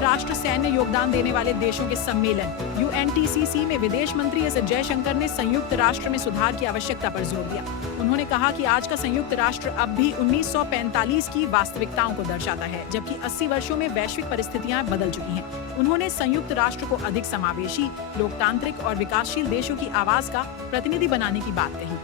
राष्ट्र सैन्य योगदान देने वाले देशों के सम्मेलन UNTCC में विदेश मंत्री एस जयशंकर ने संयुक्त राष्ट्र में सुधार की आवश्यकता पर जोर दिया। उन्होंने कहा कि आज का संयुक्त राष्ट्र अब भी 1945 की वास्तविकताओं को दर्शाता है, जबकि 80 वर्षों में वैश्विक परिस्थितियां बदल चुकी हैं। उन्होंने संयुक्त राष्ट्र को अधिक समावेशी, लोकतांत्रिक और विकासशील देशों की आवाज का प्रतिनिधि बनाने की बात कही।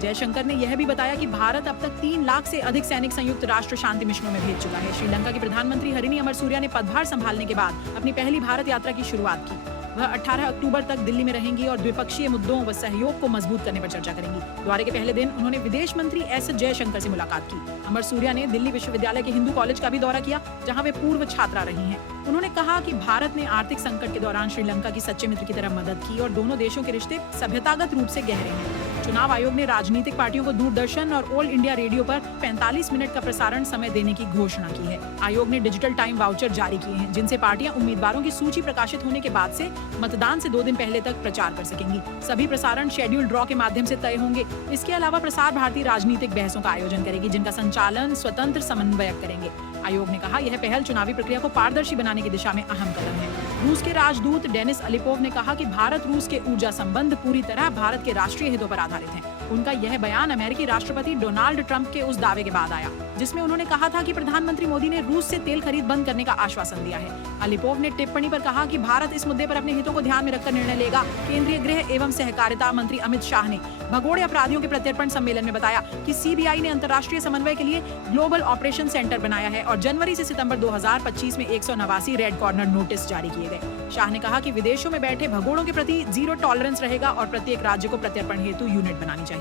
जयशंकर ने यह भी बताया कि भारत अब तक 3 लाख से अधिक सैनिक संयुक्त राष्ट्र शांति मिशनों में भेज चुका है। श्रीलंका के प्रधानमंत्री हरिनी अमरसूरिया ने पदभार संभालने के बाद अपनी पहली भारत यात्रा की शुरुआत की। वह 18 अक्टूबर तक दिल्ली में रहेंगी और द्विपक्षीय मुद्दों व सहयोग को मजबूत करने पर चर्चा करेंगी। दौरे के पहले दिन उन्होंने विदेश मंत्री एस जयशंकर से मुलाकात की। अमरसूरिया ने दिल्ली विश्वविद्यालय के हिंदू कॉलेज का भी दौरा किया, जहां वे पूर्व छात्रा रही हैं। उन्होंने कहा कि भारत ने आर्थिक संकट के दौरान श्रीलंका की सच्चे मित्र की तरह मदद की और दोनों देशों के रिश्ते सभ्यतागत रूप से गहरे हैं। चुनाव आयोग ने राजनीतिक पार्टियों को दूरदर्शन और ऑल इंडिया रेडियो पर 45 मिनट का प्रसारण समय देने की घोषणा की है। आयोग ने डिजिटल टाइम वाउचर जारी किए हैं, जिनसे पार्टियां उम्मीदवारों की सूची प्रकाशित होने के बाद से मतदान से 2 दिन पहले तक प्रचार कर सकेंगी। सभी प्रसारण शेड्यूल ड्रॉ के माध्यम से तय होंगे। इसके अलावा प्रसार भारती राजनीतिक बहसों का आयोजन करेगी, जिनका संचालन स्वतंत्र समन्वयक करेंगे। आयोग ने कहा यह पहल चुनावी प्रक्रिया को पारदर्शी बनाने की दिशा में अहम कदम है। रूस के राजदूत डेनिस अलिपोव ने कहा कि भारत रूस के ऊर्जा संबंध पूरी तरह भारत के राष्ट्रीय हितों पर आधारित हैं। उनका यह बयान अमेरिकी राष्ट्रपति डोनाल्ड ट्रंप के उस दावे के बाद आया, जिसमें उन्होंने कहा था कि प्रधानमंत्री मोदी ने रूस से तेल खरीद बंद करने का आश्वासन दिया है। अलिपोव ने टिप्पणी पर कहा कि भारत इस मुद्दे पर अपने हितों को ध्यान में रखकर निर्णय लेगा। केंद्रीय गृह एवं सहकारिता मंत्री अमित शाह ने भगोड़े अपराधियों के प्रत्यर्पण सम्मेलन में बताया कि CBI ने अंतर्राष्ट्रीय समन्वय के लिए ग्लोबल ऑपरेशन सेंटर बनाया है और जनवरी से सितंबर 2025 में 189 रेड कॉर्नर नोटिस जारी किए गए। शाह ने कहा कि विदेशों में बैठे भगोड़ों के प्रति जीरो टॉलरेंस रहेगा और प्रत्येक राज्य को प्रत्यर्पण हेतु यूनिट बनानी चाहिए।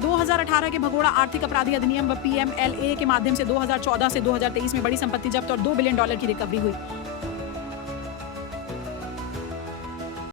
2018 के भगोड़ा आर्थिक अपराधी अधिनियम व PMLA के माध्यम से 2014 से 2023 में बड़ी संपत्ति जब्त और $2 बिलियन की रिकवरी हुई।